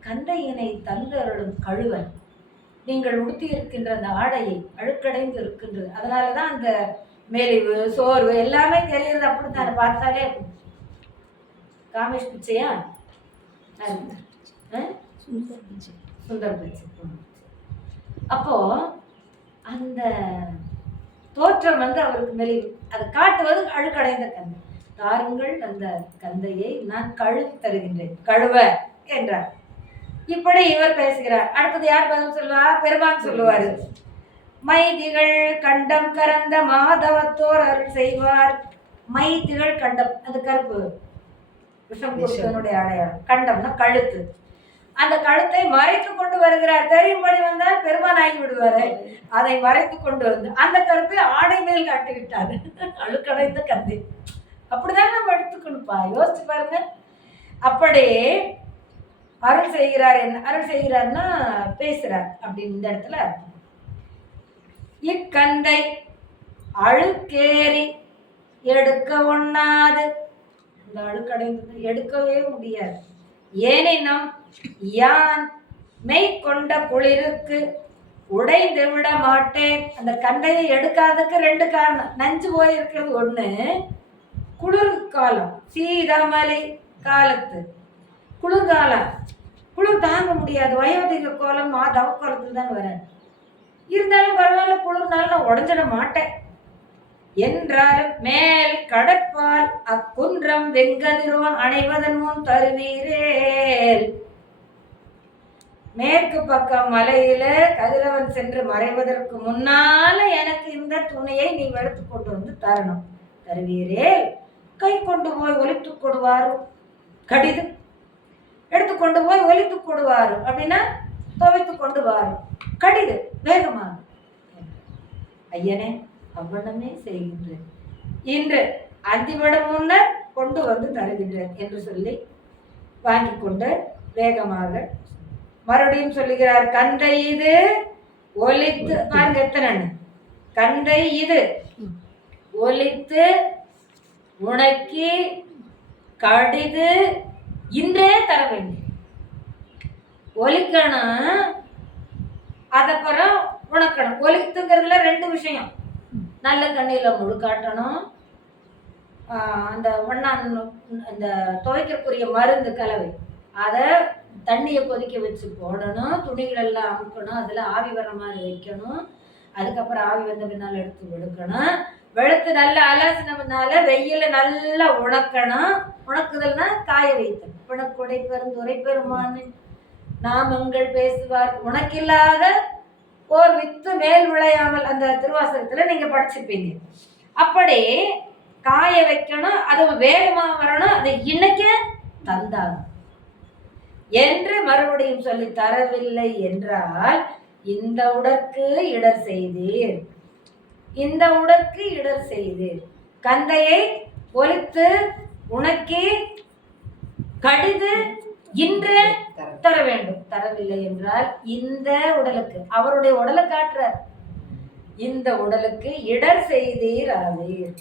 கந்தையினை தந்தருளும் கழுவன், நீங்கள் உடுத்தி இருக்கின்ற அந்த ஆடையை அழுக்கடைந்து இருக்கின்றது, அதனாலதான் அந்த மெலிவு சோர்வு எல்லாமே தெரியுது. அப்படித்தான் பார்த்தாலே. காமேஷ் பிச்சையா? சுந்தர் பிச்சை. அப்போ அந்த தோற்றம் அவருக்கு மெலிவு, அதை காட்டுவது அழுக்கடைந்த கந்தை. தாருங்கள் அந்த கந்தையை நான் கழுவி தருகின்றேன், கழுவ என்றார். இப்படி இவர் பேசுகிறார். அடுத்தது யார் பதில் சொல்லுவார்? பெருமான் சொல்லுவாரு. மைதிகள் கண்டம் கறந்த மாதவத்தோர் அருள் செய்வார், மை திகழ் கண்டம், அந்த கருப்பு விஷம் கொடுத்தனுடைய அடையாளம். கண்டம்னா கழுத்து. அந்த கழுத்தை மறைத்து கொண்டு வருகிறார். தெரியும்படி வந்தால் பெருமான் ஆகி விடுவாரு. அதை மறைத்து கொண்டு வந்து அந்த கருப்பை ஆடை மேல் காட்டி விட்டாரு. அழுக்கடைந்த கந்தை. அப்படிதான் நம்ம எடுத்துக்கணும்ப்பா. யோசிச்சு பாருங்க. அப்படி அருள் செய்கிறார். என்ன அருள் செய்கிறார்னா பேசுறார் அப்படின்னு இந்த இடத்துல அர்த்தம். இக்கந்தை அழுக்கேறி எடுக்க ஒண்ணாது. இந்த அழுக்கடைந்தது எடுக்கவே முடியாது. ஏனெனும் யான் மெய் கொண்ட குளிருக்கு உடைந்து விட மாட்டேன். அந்த கந்தையை எடுக்காததுக்கு ரெண்டு காரணம். நஞ்சு போயிருக்கிறது ஒண்ணு, குளிர் காலம், சீதாமலை காலத்து குளிர்காலம், குளிர் தாங்க முடியாது. வயோதிக கோலம் தவ கோலத்தில் தான் வர. இருந்தாலும் பரவாயில்ல, குளிர்னால நான் உடஞ்சிட மாட்டேன் என்றாலும் மேல் கடற்பால் அக்குன்றம் வெங்கதிரோன் அணைவதன் முன் தருவீரேல். மேற்கு பக்கம் மலையில கதிரவன் சென்று மறைவதற்கு முன்னால எனக்கு இந்த துணையை நீ எடுத்து கொண்டு வந்து தரணும். தருவீரேல் கை கொண்டு போய் ஒலித்து கொடுவாரு. கடிது எடுத்துக்கொண்டு போய் ஒலித்து கொடுவாரு அப்படின்னா துவைத்து கொண்டு வாரு. கடிது வேகமாக. ஐயனே அவ்வளமே செய்கின்றேன், இன்று அந்திவிடம் முன்னர் கொண்டு வந்து தருகின்றேன் என்று சொல்லி வாங்கி கொண்டு வேகமாக மறுபடியும் சொல்லுகிறார். கந்தை இது ஒலித்து பாருங்க எத்தனை கந்தை இது ஒலித்து உனக்கி கடிது இன்றே தர வேண்டும். ஒலிக்கணும், அதப்புறம் உணக்கணும். ஒலித்துங்கிறதுல ரெண்டு விஷயம். நல்ல தண்ணியில முழுக்காட்டணும். அந்த அந்த துவைக்கக்கூடிய மருந்து கலவை அதை தண்ணியை கொதிக்க வச்சு போடணும். துணிகள் எல்லாம் அமுக்கணும், அதில் ஆவி வர மாதிரி வைக்கணும். அதுக்கப்புறம் ஆவி வந்த பின்னால் எடுத்து வெளுக்கணும். வெளுத்து நல்லா அலசினதுனால வெயில நல்லா உணக்கணும். உணக்குதல்னா காய வைத்தல். உனக்குடை பெருந்துரை பெருமான் நாமங்கள் பேசுவார் உனக்கில்லாத ஓர் வித்து மேல் விளையாமல், அந்த திருவாசகத்துல நீங்க படிச்சிருப்பீங்க. அப்படி காய வைக்கணும், அது வேகமா வரணும், அதை இன்னைக்க தந்தாங்க என்று மறுபடியும் சொல்லி தரவில்லை என்றால் இந்த உடற்கு இடர் செய்தீர், இந்த உடற்கு இடர் செய்தீர். கந்தையை ஒலித்து உனக்கே கடிது இன்று தர வேண்டும். தரவில்லை என்றால் இந்த உடலுக்கு, அவருடைய உடலை காட்டுறார், இந்த உடலுக்கு இடர் செய்தீர் ஆவீர்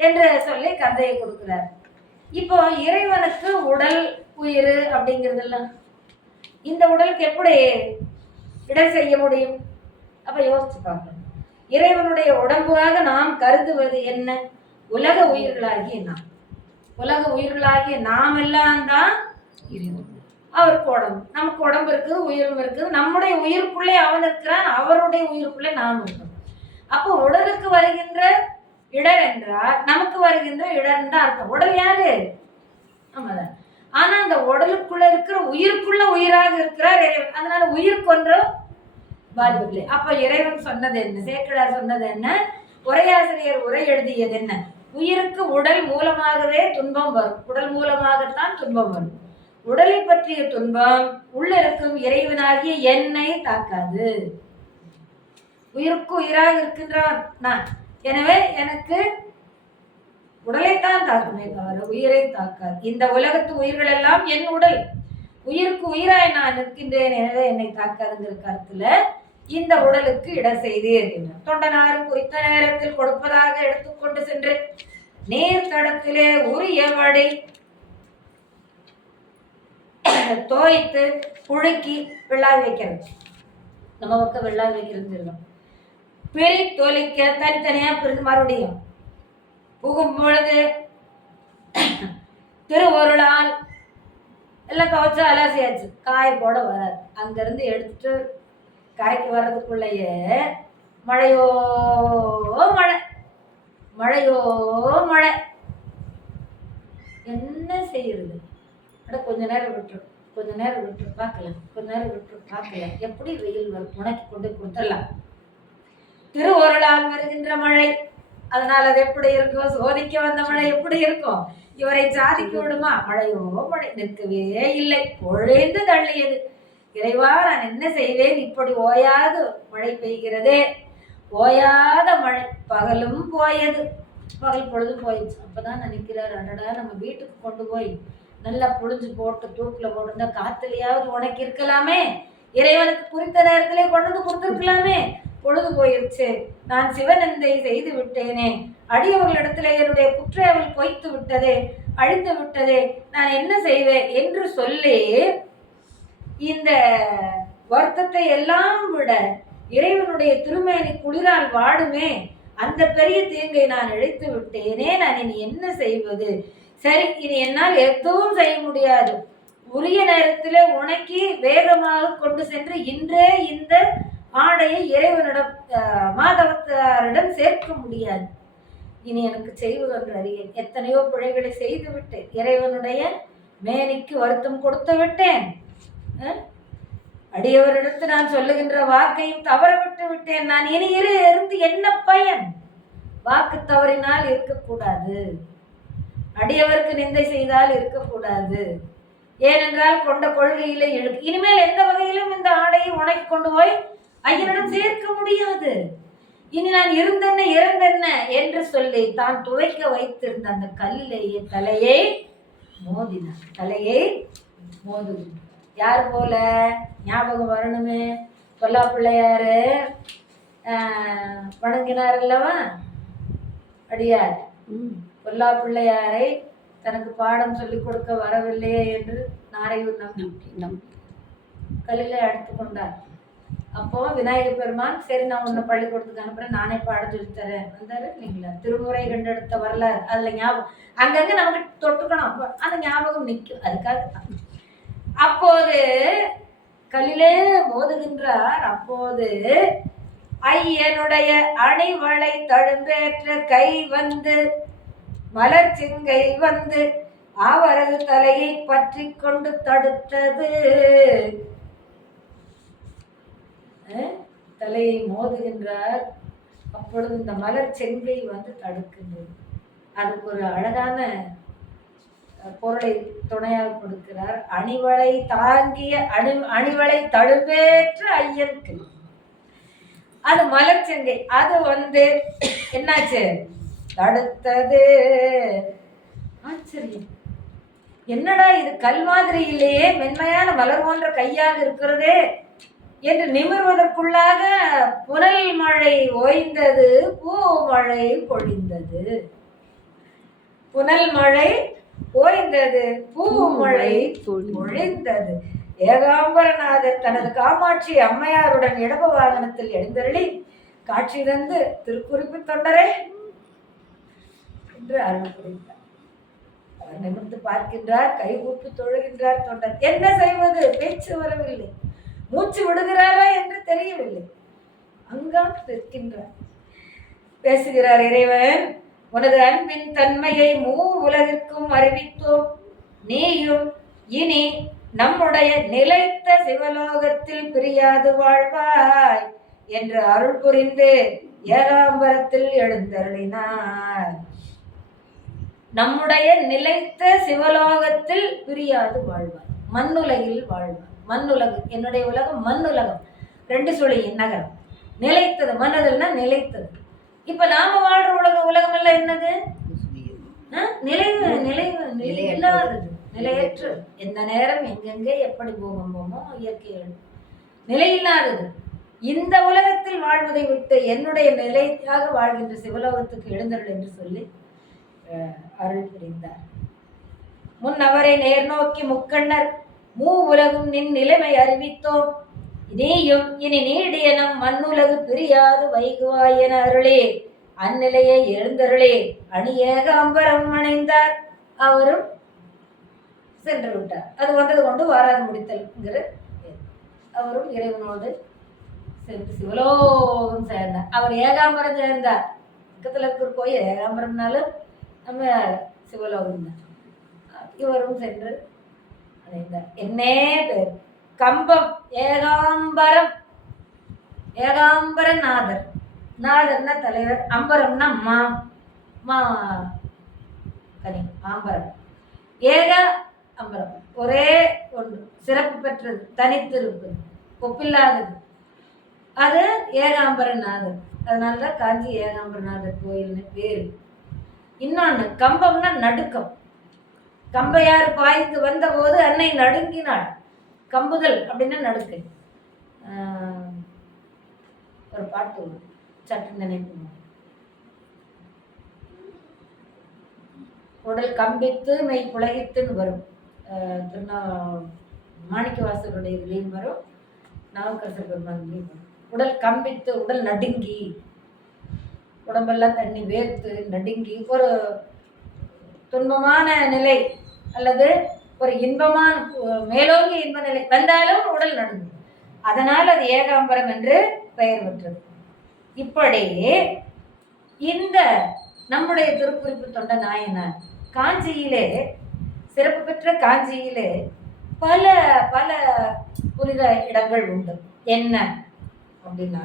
என்று சொல்லி கந்தையை கொடுக்கிறார். இப்போ இறைவனுக்கு உடல் உயிர் அப்படிங்கிறதெல்லாம் இந்த உடலுக்கு எப்படி இடர் செய்ய முடியும்? அப்ப யோசிச்சு பார்க்கணும். இறைவனுடைய உடம்பாக நாம் கருதுவது என்ன? உலக உயிர்களாகிய நாம். உலக உயிர்களாகிய நாம் எல்லாம் தான் அவருக்கு உடம்பு. நமக்கு உடம்பு இருக்குது, உயிரும் இருக்குது. நம்முடைய உயிருக்குள்ளே அவன் இருக்கிறான், அவருடைய உயிருக்குள்ளே நாம் இருக்கிறோம். அப்போ உடலுக்கு வருகின்ற இடர் என்றால் நமக்கு வருகின்ற இடர் தான் அர்த்தம். உடல் யாரு? ஆமாதான். ஆனா அந்த உடலுக்குள்ள இருக்கிற உயிருக்குள்ள உயிராக இருக்கிறார் இறைவன். அதனால உயிருக்கு ஒன்றும் பாதிப்பில்லை. அப்ப இறைவன் சொன்னது என்ன? சேக்கிழார் சொன்னது என்ன? உரையாசிரியர் உரை எழுதியது என்ன? உயிருக்கு உடல் மூலமாகவே துன்பம் வரும், உடல் மூலமாகத்தான் துன்பம் வரும். உடலை பற்றிய துன்பம் உள்ள இருக்கும் இறைவனாகிய என்னை தாக்காது. உயிருக்கு உயிராக இருக்கின்றான் நான், எனவே எனக்கு உடலைத்தான் தாக்குமே தவிர உயிரை தாக்காது. இந்த உலகத்து உயிர்கள் எல்லாம் என் உடல், உயிருக்கு உயிராய் நான் நிற்கின்றேன், எனவே என்னை தாக்காதுங்கிற கருத்துல இந்த உடலுக்கு இடர் செய்தீர். தொண்டனாரும் குறித்த நேரத்தில் கொடுப்பதாக எடுத்துக்கொண்டு சென்று நீர் தடத்திலே உரியபடி தோய்த்து புழுக்கி வெள்ளாவி வைக்கிறது. நம்ம பக்கம் வெள்ளாவி வைக்கிறது இருக்கும். பிரி தொலிக்க தனித்தனியா பிரிந்து மறுபடியும் புகும் பொழுது திருவருளால் எல்லாம் துவைச்சு அலசியாச்சு, காய போட வராது. அங்கிருந்து எடுத்துட்டு கரைக்கு வர்றதுக்குள்ளேயே மழையோ மழை, மழையோ மழை. என்ன செய்யறது? கொஞ்ச நேரம் விட்டுரும், கொஞ்ச நேரம் விட்டுரு பார்க்கலாம், கொஞ்ச நேரம் விட்டுரு பார்க்கலாம். எப்படி வெயில் வரும்? உனக்கு கொண்டு கொடுத்துடலாம். திருவருளால் வருகின்ற மழை அதனால அது எப்படி இருக்கும்? சோதிக்க வந்த மழை எப்படி இருக்கும்? இவரை சாதிக்க விடுமா? மழையோ மழை நிற்கவே இல்லை, பொழிந்து தள்ளியது. இறைவா, நான் என்ன செய்வேன்? இப்படி ஓயாது மழை பெய்கிறதே. ஓயாத மழை, பகலும் போயது, பகல் பொழுதும் போயிடுச்சு. அப்பதான் நினைக்கிறார், அடடா, நம்ம வீட்டுக்கு கொண்டு போய் நல்லா புழிஞ்சு போட்டு தூக்குல போட்டு காத்துலயாவது உனக்கு இருக்கலாமே, இறைவனுக்கு குறித்த நேரத்திலே கொண்டு வந்து கொடுத்துருக்கலாமே. பொழுது போயிருச்சு, நான் சிவநந்தை செய்து விட்டேனே, அடியவர்களிடத்திலே என்னுடைய குற்றையவள் பொய்த்து விட்டதே, அழித்து விட்டதே, நான் என்ன செய்வேன் என்று சொல்லி இந்த வருத்தத்தை எல்லாம் விட இறைவனுடைய திருமேனி குளிரால் வாடுமே, அந்த பெரிய தீங்கை நான் இழைத்து விட்டேனே, நான் இனி என்ன செய்வது? சரி, இனி என்னால் எதுவும் செய்ய முடியாது. உரிய நேரத்தில் உனக்கி வேகமாக கொண்டு சென்று இன்றே இந்த ஆடையை இறைவனிடம் மாதவத்தாரிடம் சேர்க்க முடியாது. இனி எனக்கு செய்வதென்று அறியேன். எத்தனையோ பிழைகளை செய்து விட்டேன், இறைவனுடைய மேனிக்கு வருத்தம் கொடுத்து விட்டேன், அடியவரிடத்து நான் சொல்லுகின்ற வாக்கையும் தவற விட்டு விட்டேன். நான் இனி இருந்து என்ன பயன்? வாக்கு தவறினால் இருக்கக்கூடாது, அடியவருக்கு நிந்தை செய்தால் இருக்கக்கூடாது. ஏனென்றால் கொண்ட கொள்கையில இழுக்கு. இனிமேல் எந்த வகையிலும் இந்த ஆடையை உனக்கு கொண்டு போய் ஐயனிடம் சேர்க்க முடியாது. இனி நான் இருந்தென்ன இறந்தென்ன என்று சொல்லி தான் துவைக்க வைத்திருந்த அந்த கல்லிலேயே தலையை மோதினார். தலையை மோதுகின்றார். யார் போல? ஞாபகம் வரணுமே, பொல்லா பிள்ளையாரு வணங்கினார் அல்லவா அடியார். பொல்லா பிள்ளையாரை தனக்கு பாடம் சொல்லிக் கொடுக்க வரவில்லையே என்று நாரையூர் நம்பி கல்லில் அடித்து கொண்டார். அப்போ விநாயகர் பெருமான், சரி நான் உன்னை பள்ளிக்கூடத்துக்கு அனுப்புறேன், நானே பாடம் சொல்லித்தரேன் வந்தாரு இல்லைங்களா? திருமுறை கண்டெடுத்த வரலாறு அதுல ஞாபகம் அங்கங்க நமக்கு தொட்டுக்கணும், அப்போ அந்த ஞாபகம் நிற்கும். அதுக்காக தான் அப்போது கல்லிலே மோதுகின்றார். அப்போது ஐயனுடைய அணிவளை தழும்பேற்ற கை வந்து மலர் சிங்கை வந்து அவரது தலையை பற்றி கொண்டு தடுத்தது. தலையை மோதுகின்றார். அப்பொழுது இந்த மலர் செங்கை வந்து தடுக்கின்றது. அதுக்கு ஒரு அழகான பொருளை துணையாக கொடுக்கிறார். அணிவளை தாங்கிய அணிவளை தழும்பேற்ற ஐயனுக்கு அது மலர் செங்கை. அது வந்து என்னாச்சு? தடுத்தது. ஆச்சரியம், என்னடா இது கல் மாதிரி இல்லையே, மென்மையான மலர் போன்ற கையாக இருக்கிறதே என்று நிமிர்வதற்குள்ளாக புனல் மழை ஓய்ந்தது, பூமழை பொழிந்தது. புனல் மழை ஓய்ந்தது, பூமழை பொழிந்தது. ஏகாம்பரநாதர் தனது காமாட்சி அம்மையாருடன் இடப வாகனத்தில் எழுந்தருளி காட்சி தந்து திருக்குறிப்பு தொண்டரே என்று அருள் புரிந்தார். அவர் நிமிர்ந்து பார்க்கின்றார், கைகூப்பி தொழுகின்றார். தொண்டர் என்ன செய்வது? பேச்சு வரவில்லை, மூச்சு விடுகிறாரா என்று தெரியவில்லை. அங்கான் நிற்கின்றார். பேசுகிறார் இறைவன், உனது அன்பின் தன்மையை உலகிற்கும் அறிவித்தோம். நீயும் இனி நம்முடைய நிலைத்த சிவலோகத்தில் பிரியாது வாழ்வாய் என்று அருள் புரிந்து ஏகாம்பரத்தில் எழுந்தருளினார். நம்முடைய நிலைத்த சிவலோகத்தில் பிரியாது வாழ்வார், மண்ணுலகில் வாழ்வார். மண்ணுலகு, என்னுடைய உலகம் மண்ணுலகம், 2 சுழி நகரம். நிலைத்தது, மண்ணுதல்னா நிலைத்தது. இப்ப நாம வாழ்ற உலகம் எல்லாம் என்னது? நிலையில்லாதது, நிலையற்று, எந்த நேரம் எங்கெங்கே எப்படி போகும்போமோ இயற்கை நிலையில்லாதது. இந்த உலகத்தில் வாழ்வதை விட்டு என்னுடைய நிலையாக வாழ்கின்ற சிவலோகத்துக்கு எழுந்தருள் என்று சொல்லி அருள் புரிந்தார். முன் அவரை நேர் நோக்கி முக்கண்ணர் உலகும் நின் நிலைமை அறிவித்தோம். நீயும் இனி நீடிய நம் மண்ணுலகு பிரியாது வைகுவாய் என அருளே. அந்நிலையை எழுந்தருளே. அணி ஏகாம்பரம் அணைந்தார். அவரும் சென்று விட்டார். அது வந்தது கொண்டு வாராது முடித்தல்ங்கிற அவரும் இறைவனோடு சென்று சிவலோகம் சேர்ந்தார். அவர் ஏகாம்பரம் சேர்ந்தார். பக்கத்தில் இருக்கிற கோயில் ஏகாம்பரம்னாலும் நம்ம சிவலோகம் தான். இவரும் சென்று அடைந்தார். என்னே பேர் கம்பம் ஏகாம்பரம், ஏகாம்பரநாதர். நாதர்னா தலைவர், அம்பரம்னா மா மா கனி ஆம்பரம். ஏக அம்பரம் ஒரே ஒன்று, சிறப்பு பெற்றது, தனித்திருப்பது, ஒப்பில்லாதது, அது ஏகாம்பரநாதர். அதனாலதான் காஞ்சி ஏகாம்பரநாதர் கோயில்னு பேரு. இன்னொன்னு கம்பம்னா நடுக்கம். கம்பையார் பாய்ந்து வந்த போது அன்னை நடுங்கினாள். கம்புதல் அப்படின்னா நடுக்கை. ஒரு பாட்டு சற்று நினைக்கணும். உடல் கம்பித்து மெய் புலகித்துன்னு வரும். மாணிக்க வாசகருடைய இதுலேயும் வரும், நாவுக்கரசர் பெருமான்லையும் வரும். உடல் கம்பித்து, உடல் நடுங்கி, உடம்பெல்லாம் தண்ணி வேர்த்து நடுங்கி, ஒரு துன்பமான நிலை அல்லது ஒரு இன்பமான மேலோங்கி இன்ப நிலை வந்தாலும் உடல் நடுங்கும். அதனால் அது ஏகாம்பரம் என்று பெயர் பெற்றது. இப்படி இந்த நம்முடைய திருக்குறிப்பு தொண்ட நாயனார் காஞ்சியிலே, சிறப்பு பெற்ற காஞ்சியிலே பல பல புனித இடங்கள் உண்டு. என்ன அப்படின்னா,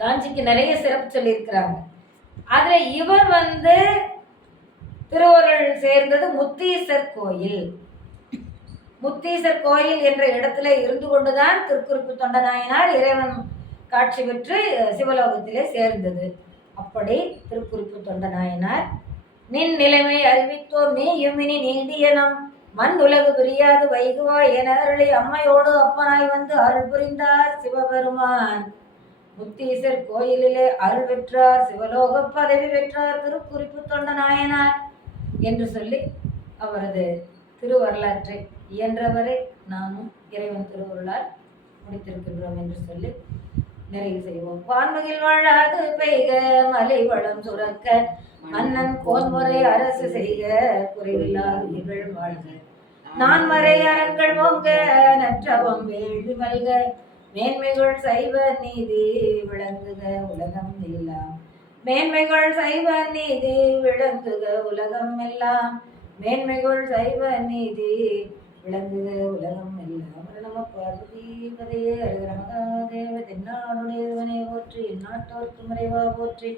காஞ்சிக்கு நிறைய சிறப்பு சொல்லியிருக்கிறாங்க. அதுல இவர் திருவருள் சேர்ந்தது முத்தீசர் கோயில். முத்தீசர் கோயில் என்ற இடத்துல இருந்து கொண்டுதான் திருக்குறிப்பு தொண்ட நாயனார் இறைவன் காட்சி பெற்று சிவலோகத்திலே சேர்ந்தது. அப்படி திருக்குறிப்பு தொண்ட நாயனார் நின் நிலைமை அறிவித்தோம் நீ யுமினி நீடியனம் மண் உலகு பிரியாது வைகுவா என அருளி அம்மையோடு அப்பனாய் வந்து அருள் புரிந்தார் சிவபெருமான். முத்தீசர் கோயிலிலே அருள் பெற்றார், சிவலோக பதவி பெற்றார் திருக்குறிப்பு தொண்ட நாயனார் என்று சொல்லி அவரது திருவரலாற்றை இயன்றவரை நானும் இறைவன் திருவருளால் முடித்திருக்கின்றோம் என்று சொல்லி நிறைவு செய்வோம். வான்மகில் வாழாது பெய்க மலை வளம் சுரக்க மன்னன் கோன்முறை அரசு செய்க குறைவில்லாது நிகழ் வாழ்க நான்மறை அறங்கள் ஓங்க நற்றவம் வேள்வி மல்க மேன்மைகள் சைவ நீதி விளங்குக உலகம் எல்லாம். மேன்மைகள் சைவ நீதி விளங்குக உலகம் எல்லாம். மேன்மைகள் சைவ நீதி விளங்குக உலகம் எல்லாம். நம பார்வதிபதையே அருகர மகாதேவ தென்னாடுடையவனே போற்றி, எந்நாட்டோர்க்கு மறைவா போற்றி,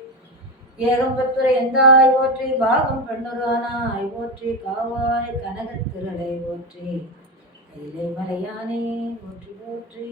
ஏகம்பத்துரை எந்தாய் போற்றி, பாகம் பெண்ணுரானாய் போற்றி, காவாய் கனகத்திரளை போற்றி, கைலை மலையானே போற்றி போற்றி.